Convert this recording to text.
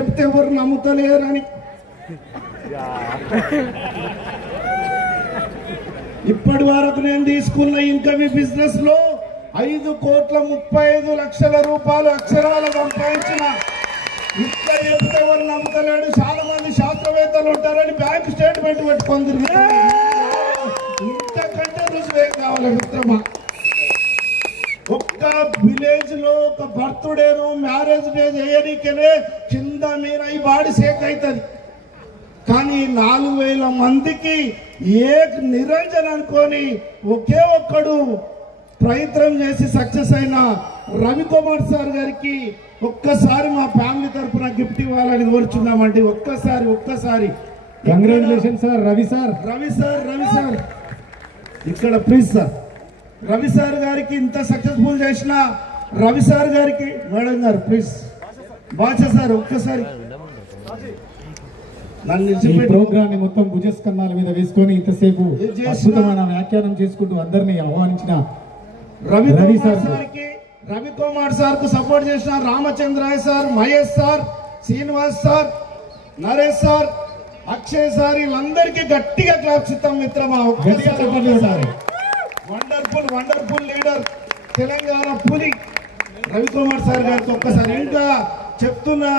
చెప్తే ఎవరు నమ్ముతలేరని ఇప్పటి వరకు నేను తీసుకున్న ఇన్కమ్ బిజినెస్ లో 5,35,00,000 రూపాయలు అక్షరాలు సంపాదించిన. ఇక్కడ చెప్తే ఎవరు నమ్ముతలేడు. చాలా మంది శాస్త్రవేత్తలు ఉంటారని బ్యాంక్ స్టేట్మెంట్ పెట్టుకొని ఇంతకంటే రుజువే కావాలి మిత్రమా. ఒక్క విలేజ్ లో ఒక బర్త్డేను మ్యారేజ్ డే చేయడానికే కింద మీద ఈ బాడీ షేక్ అవుతుంది. కానీ 4,000 మందికి నిరంజన్ అనుకొని ఒకే ఒక్కడు ప్రయత్నం చేసి సక్సెస్ అయిన రవికుమార్ సార్ గారికి ఒక్కసారి మా ఫ్యామిలీ తరఫున గిఫ్ట్ ఇవ్వాలని కోరుచున్నామండి. ఒక్కసారి కంగ్రాచులేషన్ సార్. రవి సార్ ఇక్కడ ప్లీజ్ సార్. రవి సార్ గారికి ఇంత సక్సెస్ఫుల్ చేసిన రవి సార్ గారికి మేడం గారు ప్లీజ్. బాచా సార్ ఒక్కసారి ఈ ప్రోగ్రామ్ మొత్తం భుజస్కంధాల మీద వేసుకొని ఇంతసేపు అద్భుతమైన వ్యాఖ్యానం చేసుకుంటూ అందరినీ ఆహ్వానించిన రవికుమార్ సార్ కు సపోర్ట్ చేసిన Ramachandrai sir, Mahesh sir, Srinivas sir, Naresh sir, Akshay sir, వీళ్ళందరికీ గట్టిగా క్లాప్స్ ఇస్తాం మిత్రమా. వండర్ఫుల్ లీడర్, తెలంగాణ పులి రవికుమార్ సార్ గారికి ఒక్కసారి ఇంకా చెప్తున్నా.